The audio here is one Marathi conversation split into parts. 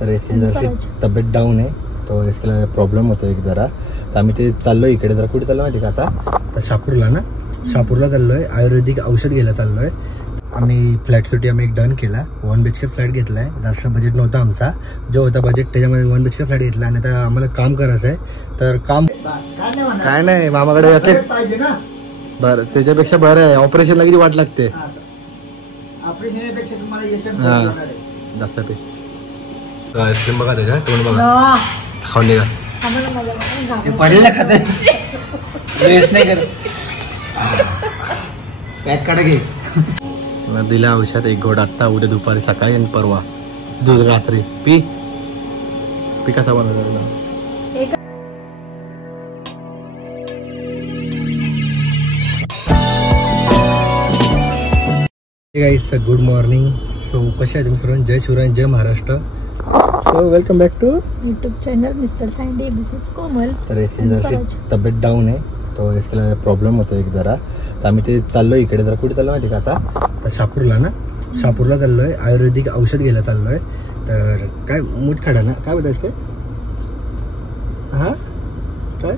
तर इसकी जराशी तब्येत डाऊन आहे, तो इसके प्रॉब्लेम होतो एक जरा. तर आम्ही ते चाललो इकडे जरा. कुठे चाललो माहिती का आता शापूरला ना, शापूरला चाललोय. आयुर्वेदिक औषध घ्यायला चाललोय आम्ही. फ्लॅटसाठी आम्ही एक डन केला. 1 BHK फ्लॅट घेतलाय. जास्त बजेट नव्हता आमचा, जो होता बजेट त्याच्यामध्ये 1 BHK फ्लॅट घेतला. आणि आता आम्हाला काम करायचं आहे. तर काम काय नाही, मामाकडे जाते बरं, त्याच्यापेक्षा बरं आहे. ऑपरेशनला किती वाट लागते. आईस्क्रीम बघा त्याच्या तोंड बघा, खाऊन निघा. पडलेला खाते वेस्ट नाही करत. पॅक काढा घे. दिला औषध एक घोट आत्ता, उद्या दुपारी सकाळी आणि परवा दूध रात्री. P P. कसा बनवला गाईस, गुड मॉर्निंग. सो कसे आहे तुम्ही सर्वांनी. जय शिवराय, जय Maharashtra. So welcome back to YouTube channel mister Sandy business Komal. तर इसकी जराशी तब्येत डाऊन आहे, तो इसके प्रॉब्लेम होतो एक जरा. तर आम्ही ते चाललो इकडे जरा. कुठे चाललो माहिती का आता शापूरला ना, शापूरला चाललोय. आयुर्वेदिक औषध घ्यायला चाललोय. तर काय मुतखडा ना, काय बोलतायत ते, हा काय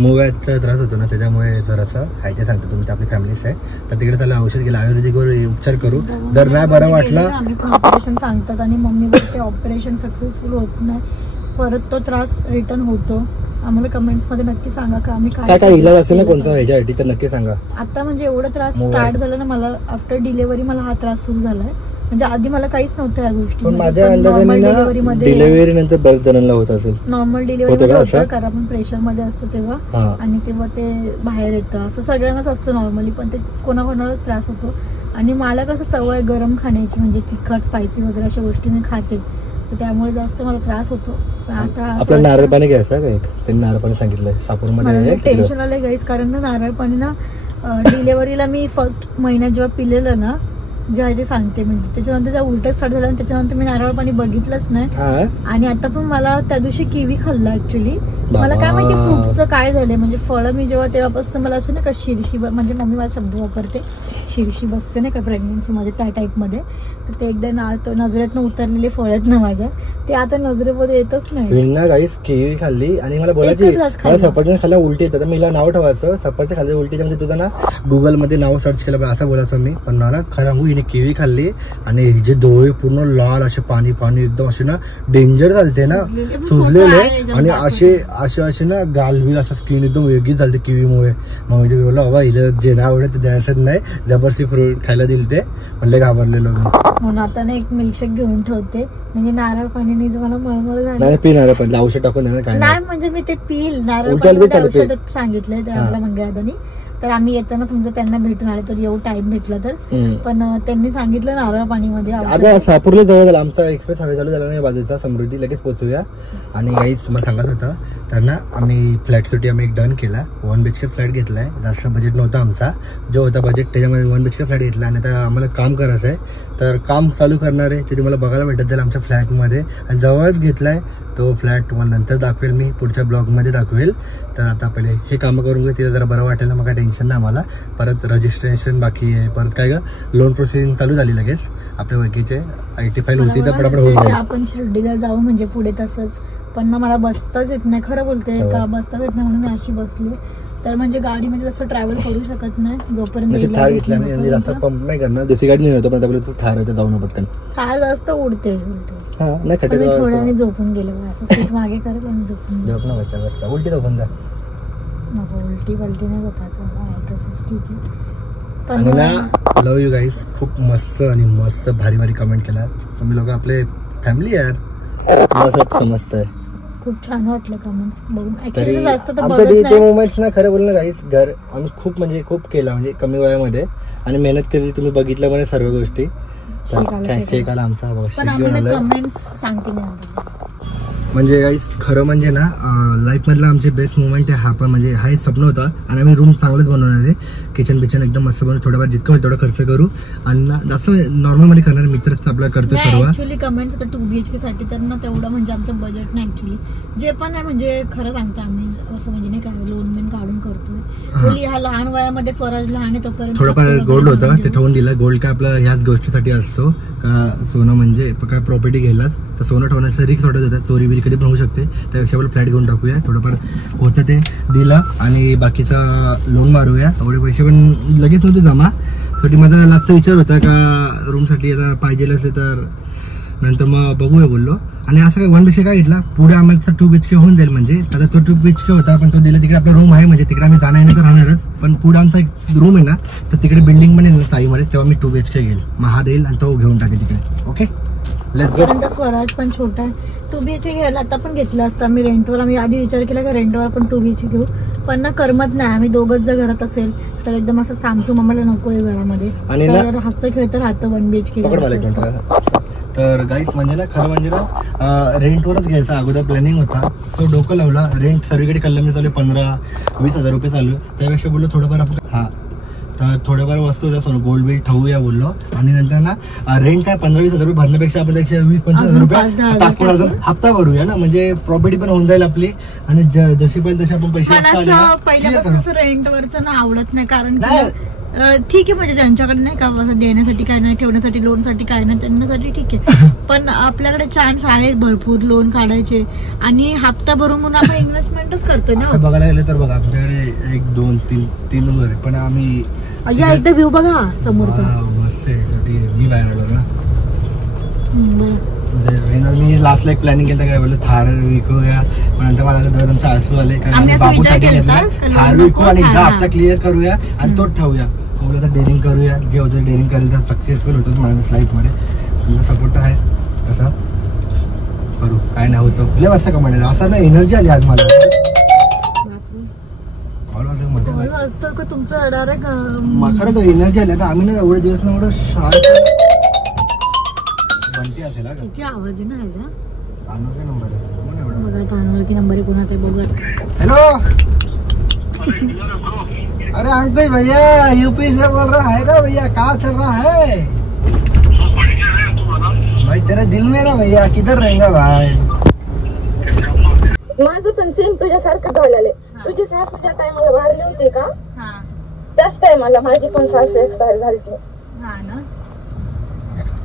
मुव्याचा त्रास होतो ना, त्याच्यामुळे जरासा आहे ते सांगतो. तुम्ही आपली फॅमिलीच आहे, तर तिकडे त्याला औषध गेला. आयुर्वेदिकवर उपचार करू. जर नाही बरं वाटला आम्ही पण ऑपरेशन सांगतात आणि मम्मी बोलते ऑपरेशन सक्सेसफुल होत नाही, परत तो त्रास रिटर्न होतो. आम्हाला कमेंट्स मध्ये नक्की सांगा का आम्ही काय काय इलाज असेल ना कोणता ह्याच्यासाठी, तर नक्की सांगा. आता म्हणजे एवढा त्रास स्टार्ट झाला ना मला, आफ्टर डिलिव्हरी मला हा त्रास सुरू झालाय. म्हणजे आधी मला काहीच नव्हतं या गोष्टी. पण माझ्या अंदाजाने डिलिव्हरी नंतर बऱ्याच जणांना होत असेल. नॉर्मल डिलिव्हरी होतं, कारण आपण प्रेशर मध्ये असतो तेव्हा, आणि तेव्हा ते बाहेर येतं. असं सगळ्यांनाच असतं नॉर्मली, पण ते कोणाकोणालाच त्रास होतो. आणि मला कसं सवय गरम खाण्याची, म्हणजे तिखट स्पायसी वगैरे अशा गोष्टी मी खाते, तर त्यामुळे जास्त मला त्रास होतो. पण आता आपलं नारळ पाणी घ्यायचं काय, त्यांनी नारळ पाणी सांगितलंय शापूरमध्ये. टेन्शन आलंय गाईस, कारण ना नारळ पाणी ना डिलिव्हरीला मी फर्स्ट महिन्यात जेव्हा पिलेलं ना, जे आहे ते सांगते, म्हणजे त्याच्यानंतर जेव्हा उलट स्टार्ट झालं, त्याच्यानंतर मी नारळ पाणी बघितलंच नाही. आणि आता पण मला त्या दिवशी किवी खाल्ला ऍक्च्युली. मला काय माहिती फ्रुट्सचं काय झालंय, म्हणजे फळं मी जेव्हा तेव्हापासून मला असं नाही का शिरशी, म्हणजे मम्मी मला शब्द वापरते शिरशी बसते नाही का प्रेग्नेन्सी मध्ये, त्या टाईप मध्ये. तर ते एकदा नजरेतनं उतरलेले फळ आहेत ना माझ्या, ते आता नजरेमध्ये येतच नाही. गाईस केळी खाल्ली आणि मला बोलायची सफरचंद खाल्ला उलटी येतं, तर मला नाव ठेवायचं सफरचंद खाल्लं उलटी, म्हणजे तुझं ना गुगल मध्ये नाव सर्च केलं असं बोलायचं मी. पण ना खरं हिने केळी खाल्ली आणि हिचे डोळे पूर्ण लाल, असे पाणी पाणी एकदम असे ना डेंजर चालते ना, सुजलेले. आणि असे ना गालबील असं स्किन एकदम वेगळीच झाली किवीमुळे. मग मी बोललो बाबा हिला जे नाव आवडत ते द्यायचंच नाही, जबरदस्ती फ्रूट खायला दिल ते, म्हणले घाबरलेलो मी. म्हणून आता ना एक मिल्कशेक घेऊन ठेवते, म्हणजे नारळ पाणी मला मळमळ झाली. नाही पी नारळ पाणी, औषध टाकून काय नाही, म्हणजे मी ते पील नारळ पाणी औषध सांगितलंय ते आपल्या मंगळादानी. तर आम्ही येताना समजा त्यांना भेटून आले, तर येऊ टाइम भेटला तर, पण त्यांनी सांगितलं नारळ पाणीमध्ये. आता शापूरला जवळ झाला आमचा एक्सप्रेस हायवे चालू झाला नाही बाजूचा, समृद्धी लगेच पोहोचूया. आणि काहीच मला सांगत होतं तर ना, आम्ही फ्लॅटसाठी आम्ही एक डन केला. 1 BHK फ्लॅट घेतलाय. जास्त बजेट नव्हता आमचा, जो होता बजेट त्याच्यामध्ये 1 BHK फ्लॅट घेतला. आणि आता आम्हाला काम करायचं आहे, तर काम चालू करणार आहे ते तुम्हाला बघायला भेटत जाईल आमच्या फ्लॅटमध्ये. आणि जवळच घेतलाय तो फ्लॅट, तुम्हाला नंतर दाखवेल मी, पुढच्या ब्लॉगमध्ये दाखवेल. तर आता पहिले हे कामं करून घेऊ, तिला जरा बरं वाटेल ना, मग काय टेन्शन नाही आम्हाला. परत रजिस्ट्रेशन बाकी आहे, परत काय ग लोन प्रोसेसिंग चालू झाली लगेच. आपल्या वकीचे IT फाईल होती तर पटापट होऊन जाईल. आपण शिर्डीला जाऊ म्हणजे पुढे तसंच, पण ना मला बसताच येत नाही, खरं बोलते का बसताच येत नाही, म्हणून मी अशी बसली. तर म्हणजे गाडीमध्ये जसं ट्रॅव्हल करू शकत नाही जोपर्यंत. थार घेतला मी, जास्त पंप नाही करणार, दुसरी गाडी नाही होतो, पण त्यामुळे थार होते जाऊन पटकन. थार जास्त उडते, नाही थोड्याने झोपून गेले, असं सीट मागे करेल आणि झोपून उलटी झोपून जा. नको उलटी पलटी नाही झोपायचं, तसंच ठीक आहे. आणि ना लव यू गाईस, खूप मस्त आणि मस्त भारी भारी कमेंट केला तुम्ही लोक, आपले फॅमिली यार, मस्त समजतंय. खूप छान वाटलं कमेंट्स बघून. ऍक्च्युअली जास्त तर ते मोमेंट्स ना, खरं बोलणं गाईस, घर आम्ही खूप म्हणजे खूप केला, म्हणजे कमी वयामध्ये, आणि मेहनत केली. तुम्ही बघितलं म्हणजे सर्व गोष्टी, शेक आला आमचा. कमेंट्स सांगते मी. म्हणजे गाईस खरं म्हणजे ना लाईफमधला आमचे बेस्ट मुवमेंट आहे हा, पण म्हणजे हा एक स्वप्न होता आणि आम्ही रूम चांगलंच बनवणार आहे. किचन बिचन एकदम मस्त बनवून थोडंफार जितकं होईल तेवढं खर्च करू आणि ना जास्त नॉर्मलमध्ये करणार मित्रच आपला करतो सर्व. ऍक्च्युली कमेंट्स होतं 2 BHK साठी, तर ना तेवढं म्हणजे आमचं बजेट नाही ऍक्च्युली. जे पण आहे म्हणजे खरं सांगतो आम्ही असं म्हणजे नाही काय लोन बिन काढून करतोय. बोली ह्या लहान वयामध्ये स्वराज लहान आहे तोपर्यंत थोडंफार गोल्ड होतं ते ठेवून दिलं. गोल्ड काय आपलं ह्याच गोष्टीसाठी असतो का सोनं म्हणजे काय प्रॉपर्टी घ्यायलाच, तर सोनं ठेवण्याचं रिस्क वाटत होतं, चोरी बिरी कधी पण होऊ शकते. त्यापेक्षा आपण फ्लॅट घेऊन टाकूया. थोडंफार होतं ते दिलं आणि बाकीचा लोन मारूया. एवढे पैसे पण लगेच नव्हते जमा. शेवटी माझा लास्टचा विचार होता का रूमसाठी आता पाहिजे असेल तर नंतर मग बघूया बोललो. आणि असं काय 1 BHK काय घेतला पुढे आम्हाला 2 BHK होऊन जाईल. म्हणजे आता तो 2 BHK होता पण तो दिला तिकडे आपला रूम आहे म्हणजे तिकडे आम्ही जाणार नाही तर राहणारच. पण पुढे आमचा एक रूम आहे ना तर तिकडे बिल्डिंग पण येईल चाईमध्ये, तेव्हा मी 2 BHK घेईल. मग हा देईल आणि तो घेऊन टाकेल तिकडे. Okay let's go. स्वराज पण छोटा आहे. 2 BHK घ्यायला आता पण घेतला असता मी रेंटवर. आम्ही आधी विचार केला की रेंटवर आपण 2 BHK घेऊ, पण ना करमत नाही. आम्ही दोघंच जर घरात असेल तर एकदम असं सामसूम आम्हाला नको आहे घरामध्ये. आणि हस्त खेळतं राहतं 1 BHK. तर गाईस म्हणजे ना खरं म्हणजे ना रेंटवरच घ्यायचा अगोदर प्लॅनिंग होता. तो डोकं लावला. रेंट सर्वीकडे कल्याण चालू 15-20 हजार रुपये चालू. त्यापेक्षा बोललो थोडंफार आपण हा तर थोड्याफार वस्तू गोल्ड बिल ठेवूया बोललो. आणि नंतर ना रेंट काय 15-20 हजार रुपये भरण्यापेक्षा आपण 20-25 हजार रुपये टाकून अजून हप्ता भरूया ना, म्हणजे प्रॉपर्टी पण होऊन जाईल आपली. आणि जशी पण तसे आपण पैसे पहिल्यापासून रेंटवरच ना आवडत नाही. कारण ठीक आहे म्हणजे ज्यांच्याकडे नाही का देण्यासाठी काय नाही, ठेवण्यासाठी लोनसाठी काय नाही, त्यांच्यासाठी ठीक आहे. पण आपल्याकडे चान्स आहे भरपूर लोन काढायचे आणि हप्ता भरून म्हणून आपण इन्व्हेस्टमेंटच करतोय ना. बघायला गेलं तर बघा आमच्याकडे 1, 2, 3 घर पण आम्ही एकदा व्ह्यू बघा समोरचा मस्त आहे. मी बाहेर आलो ना बरं. मी लास्टला एक प्लॅनिंग केलं काय बोललो थार विकूया. नंतर मला तुमचा आसू आले बापूसाठी घेतला थार विकू आणि एकदा हप्ता क्लिअर करूया आणि तोच ठेवूया. बोललं तर डेअरिंग करूया. जे होतं डेअरिंग करायला तर सक्सेसफुल होतं माझ्या लाईफमध्ये. तुमचा सपोर्ट तर आहे तसा करू काय नाही होतं. लय वाजता का म्हणायचं असं ना एनर्जी आली आज मला. तुमचं डायरेक्ट खरं तर एनर्जी आली. आता आम्ही ना एवढे दिवस ना एवढं शांत बनते असेल. किती आवाज आहे ना ह्याचा. तानोळकी नंबर आहे बघा तानोळकी नंबर आहे कोणाचा आहे बघा. हॅलो अरे अंकुश भैया यूपी से बोल रहा है ना भैया. क्या चल रहा है भाई तेरा दिल में ना भैया किधर रहेगा भाई. माझं पण सेम तुझ्यासारखं झालेलं. तुझी सासू त्या टायमाला वारली होती का त्याच टायमाला माझी पण सासू एक्सपायर झाली.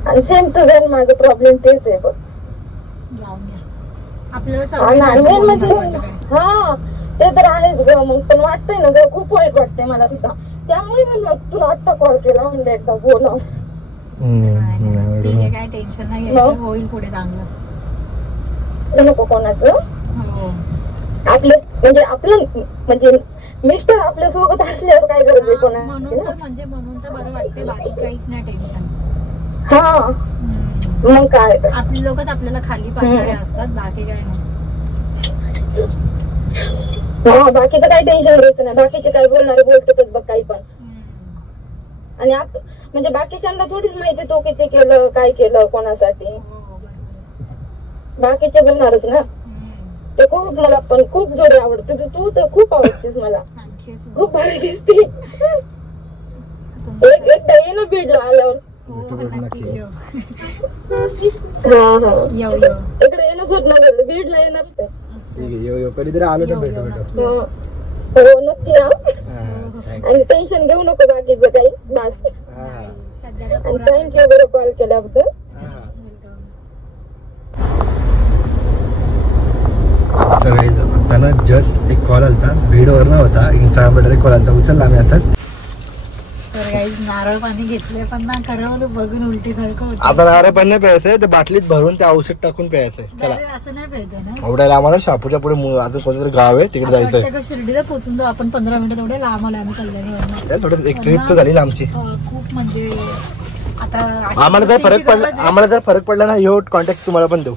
आणि सेम तुझं माझं प्रॉब्लेम तेच आहे बघ. मेन म्हणजे हा ते तर आहेच ग. मग पण वाटतंय ना ग खूप वाईट वाटतंय मला सुद्धा. त्यामुळे मी तुला आता कॉल केला म्हणजे एकदा बोलाव. काय टेन्शन नाही होईल पुढे चांगलं. नको कोणाचं आपलं म्हणजे आपलं म्हणजे मिस्टर आपल्या सोबत असल्यावर काय गरज आहे कोणाची. म्हणजे म्हणून तर बरं वाटते बाकी काहीच नाही टेन्शन. हा मग काय आपले लोकच आपल्याला खाली पाडणारे असतात बाकी काय नाही. हा बाकीचं काय टेन्शन घ्यायचं नाही. बाकीचे काय बोलणारे बोलतातच बघ काही पण. आणि म्हणजे बाकीच्यांना थोडीच माहिती तो किती केलं काय केलं कोणासाठी. बाकीचे बोलणारच ना. ते खूप मला पण खूप जोडी आवडते. तू तर खूप आवडतेस मला. खूप भारी दिसते. एकदा ये ना बीडला आल्यावर. इकडे येणं होत नाही बीडला येणार कधीतरी आलो तर भेटू. हो नक्की. आणि टेन्शन घेऊ नको बाकीचं काही बस. आणि थँक्यू बरं कॉल केल्याबद्दल. त्यांना जस्ट एक कॉल आलता भीडवर न होता इंस्टाग्राम कॉल आलता उचलला आम्ही असाच. नारळ पाणी घेतलंय पण ना खरं बघून उलटी सारखं होतं. आता नारळ पाणी नाही प्यायचंय ते बाटलीत भरून ते औषध टाकून प्यायचंय. चला असं नाही प्यायचं ना. एवढ्याला आम्हाला शापूरच्या पुढे अजून कोणतरी गाव आहे तिकडे जायचंय. शिर्डीला पोहोचून जाऊ आपण 15 मिनिटं. तेवढे लांब आलो आम्ही कल्याणवरून. थोडं एक ट्रिप तर झाली आमची. खूप म्हणजे आता आम्हाला जर फरक पडला ना ह्यो कॉन्टॅक्ट तुम्हाला पण देऊ.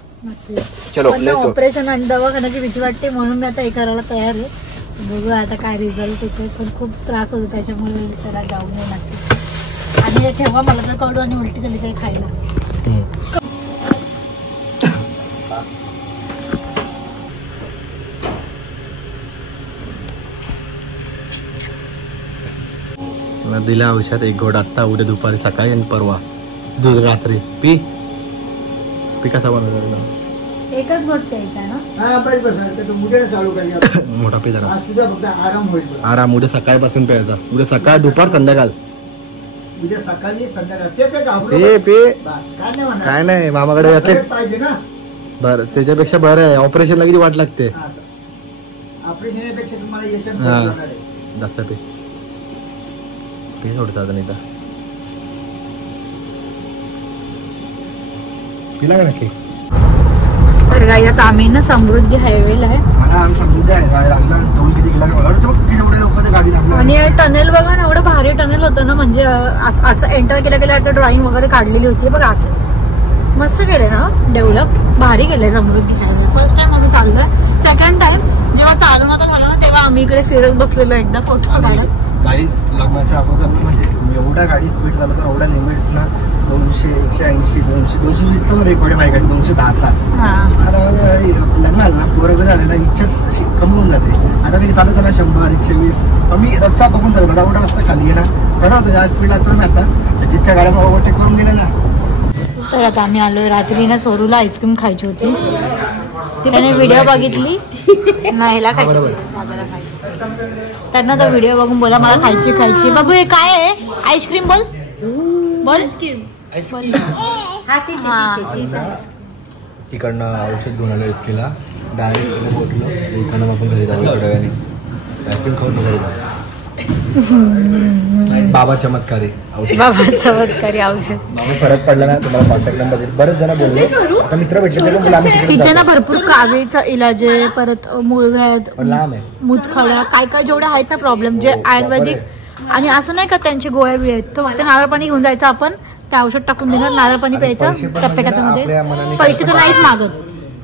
चलो ऑपरेशन आणि दवाखान्याची भीती वाटते म्हणून मी आता हे करायला तयार आहे. बघू आता काय रिझल्ट येतोय. पण खूप त्रास होतो त्याच्यामुळे चला जाऊन येऊ नक्की. आणि ठेवा मला जर कळू आणि उलटी झाली काही खायला. दिला औषध 1 गोड आत्ता, उद्या दुपारी, सकाळी आणि परवा दूध रात्री. पी कसा बनवला? एकच गोट प्यायचा ना. मोठा पी जरा, आराम. उद्या सकाळपासून प्यायचा, उद्या सकाळ, दुपार, संध्याकाळ. उद्या सकाळी संध्याकाळ पे काय नाही, मामाकडे जाते बरं. त्याच्यापेक्षा बरं आहे, ऑपरेशनला किती वाट लागते. हा जास्त पे सोडता आता नाही तर पिला का नक्की. तर गाई आता आम्ही ना समृद्धी हायवेला आहे आणि टनेल बघा ना, एवढं भारी टनेल होतं ना. म्हणजे असं एंटर केल्या गेल्या ड्रॉइंग वगैरे काढलेली होती बघा. असं मस्त केलंय ना डेव्हलप, भारी केलंय समृद्धी हायवे. फर्स्ट टाइम आम्ही चाललोय. सेकंड टाइम जेव्हा चालून आता झालं ना, तेव्हा आम्ही इकडे फिरत बसलेलो एकदा फोटो काढत. गाडी लग्नाच्या अगोदर म्हणजे एवढ्या गाडी स्पीड झालं तर एवढ्या लिमिट ना 200, 180, 200, 220 रेकॉर्ड आहे माझ्याकडे, 210चा. आता माझं लग्न आलं ना, पोरं आले ना, इच्छाच अशी कमी होऊन जाते. आता मी चालू ना 100, 120. मी रस्ता बघून चालू होता, एवढा रस्ता खाली आहे ना, खरं होतं या स्पीडला. तर मी आता जितक्या गाड्या ओव्हरटेक करून गेल्या ना. तर आता आम्ही आलोय. रात्री ना सोरूला आईस्क्रीम खायची होती, त्याने व्हिडिओ बघितली ना, ह्याला खायची, त्यांना तो व्हिडिओ बघून बोला मला खायची. बाबू हे काय आहे? आईस्क्रीम बोल आईस्क्रीम. तिकडनं औषध घेऊन आलं इतकीला, डायरेक्ट पोहोचलो. इकडनं आपण घरी जातो थोड्या वेळाने. आईस्क्रीम खाऊन घरी जातो. बाबा चमत्कारी औषध फरक पडला ना तुम्हाला. कॉन्टॅक्ट नंबर बरेच जण बोलले, आता मित्र भेटले तिथे ना भरपूर कावीळचा इलाज आहे, परत मूळव्याध, लांब आहे, मुतखळा, काय जेवढे आहेत ना प्रॉब्लेम जे आयुर्वेदिक. आणि असं नाही का त्यांची गोळ्या बिळ्या आहेत, तर ते नारळ पाणी घेऊन जायचं आपण, ते औषध टाकून देणार, नारळ पाणी प्यायचं टप्प्याटप्प्यामध्ये. पैसे तर नाहीच मागत,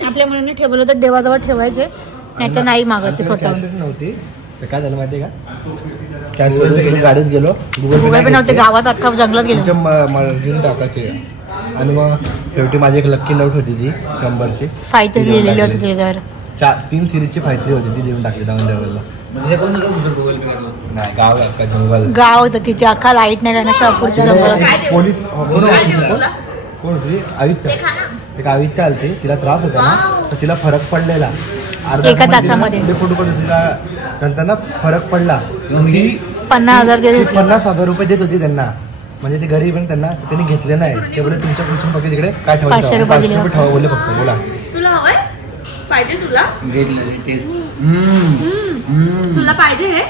आपल्या मनाने ठेवलं तर देवाजवळ ठेवायचे, नाही तर नाही मागत ते स्वतः. नव्हती काय झालं माहिती का, गाडीत गेलो, गुगल पे नव्हते, गावात अख्खा जंगलात गेलो, मर्जीने टाकायचे. आणि मग शेवटी माझी एक लक्की नोट होती ती 100ची, फायतरी लिहिलेली होती त्याच्यावर. 3 सिरीजची फायतरी होती, ती देऊन टाकली डाऊन लेवलला. नाही गाव अख्खा जंगल, गाव होतं तिथे, अख्खा लाईट नाही, शहापूरच्या जंगलात. पोलीस कोण होती, आयुक्त, एक आयुक्त आलते, तिला त्रास होता ना, तर तिला फरक पडलेला एका तासामध्ये. फोटो काढून तिला नंतर ना फरक पडला. 50,000 रुपये देत होती त्यांना, म्हणजे ते गरीब आहे त्यांना, त्यांनी घेतले नाही. ते बोले तुमच्या पुढच्या पकडे तिकडे काय ठेवायचं, 500 रुपये ठेवा बोलले फक्त. बोला तुला हवंय, पाहिजे तुला, घेतलं टेस्ट. तुला पाहिजे हे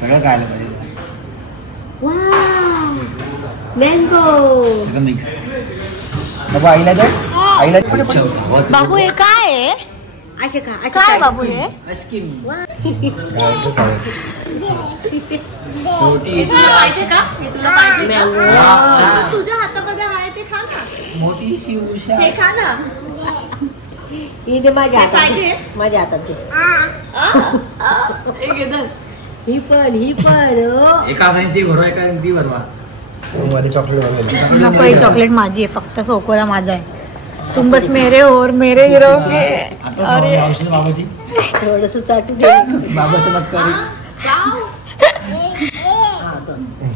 सगळं खायला पाहिजे. Mango mix. बाबू आईला दे, आईला बाबू हे काय आहे, काय बाबू हे? तुला पाहिजे का, हे तुला पाहिजे का? तुझ्या हातामध्ये आहे ते खा ना, मोठी उषा, हे खा ना. माझ्या पाहिजे माझ्या हातात ही पण एका ती भरवा, एका ती भरवा. मध्ये चॉकलेट नको, ही चॉकलेट माझी आहे, फक्त सोकोला माझा आहे. तुम बस मेरे और मेरे हीरो के. अरे बाबाची थोडस चाटू दे, बाबा चमत्कारी.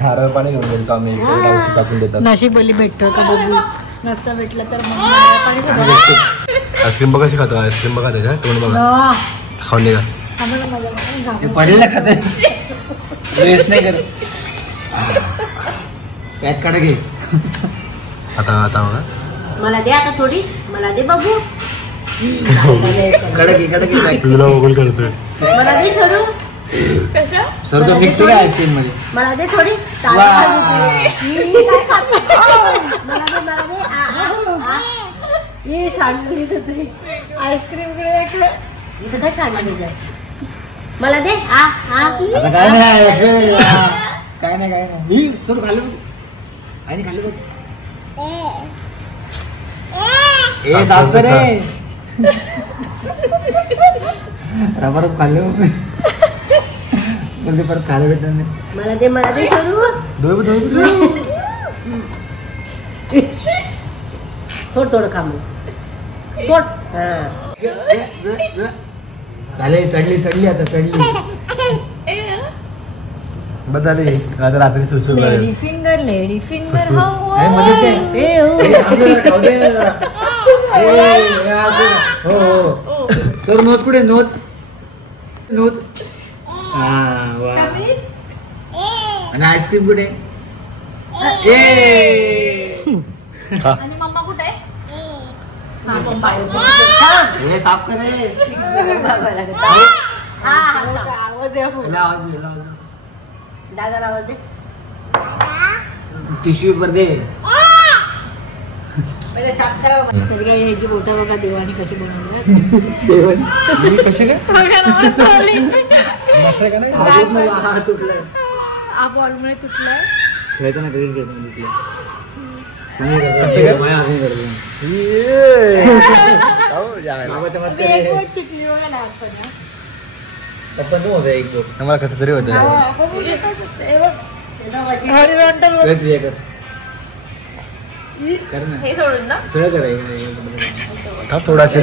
नारळ पाणी घेऊन गेलो आम्ही, औषध टाकून देतात. नशीबली भेटतोय का बघू, नसतं भेटलं तर मग नारळ पाणी. आईस्क्रीम बघा कशी खातो, आईस्क्रीम बघा त्याच्या तोंड बघा, खाऊन निघा. पडलेला खात वेस्ट नाही करत. पॅक काढा घे आता बघा. मला दे आता थोडी, मला दे बाबू. कडक तुला बघून करतोय. मला दे सोडू, सर्व मिक्स आहे आईस्क्रीम मध्ये. मला दे थोडी. ये सांडली आईस्क्रीम इथं काय सांडलं, मला दे. आता काय नाही सर खाल्लं आणि खाल्लं बघ. ए साफ रे, रबर खाल्लं म्हणजे परत खायला भेटणार नाही. मला दे सोडू. थोडं खा मग. झाले, चढली आता चढली. बस झाली आता रात्री सुसू लेडी फिंगर फुसफुस. ए, मध्येच ते. ए, आमचं जरा खाऊ दे जरा. ए, हो, हो. सर नोच कुठे नोच हा वा. आणि आईस्क्रीम कुठे ए आणि मम्मा कुठे आहे? हा, मम्मा आहे. हे साफ करे दादा आवाज दे. टिश्यू पेपर दे. तरी काय ह्याची बोटं बघा देवानी कशी बनवली. कसे काय मस्त का नाही हा तुटलाय हा बॉलमुळे तुटलाय. खेळताना क्रिकेट खेळताना कसं काय? माझ्या अजून करतो. बाबाच्या मत मी एक बोट शिकली बघा लहानपणी. पप्पा तू होता एक बोट आम्हाला कसं तरी होतं कर ना हे सोडून ना सगळं करायचं हा थोडासा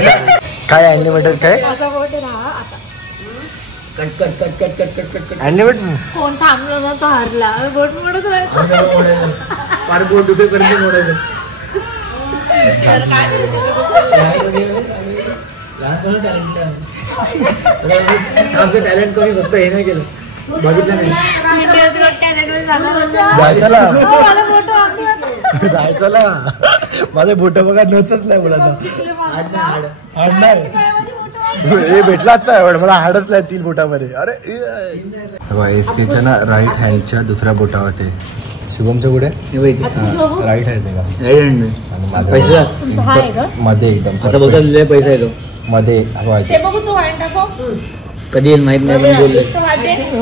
काय अॅनिमेटेड काय असा बोट आहे ना हा असा. Cut cut cut cut cut cut cut cut animate कोण थांबलो ना तो हारला. बोट मोडत राहायचं. फार बोट दुखे पर्यंत मोडायचं आमचं टॅलेंट कमी फक्त हे नाही केलं बघितलं नाही जायचं जायचं माझे बोट बघा नसत नाही मुलाचा हाड नाही हे भेटलाच आहे मला हाडच नाही 3 बोटामध्ये. अरे एसकेच्या ना राईट हँडच्या दुसऱ्या बोटावर ते शुभमच्या पुढे राईट हँड पैसा मध्ये एकदम आता बघा पैसा येतो मध्ये हवा ते बघू तू वाईन टाको कधी येईल माहित नाही पण बोलले तो हात दे.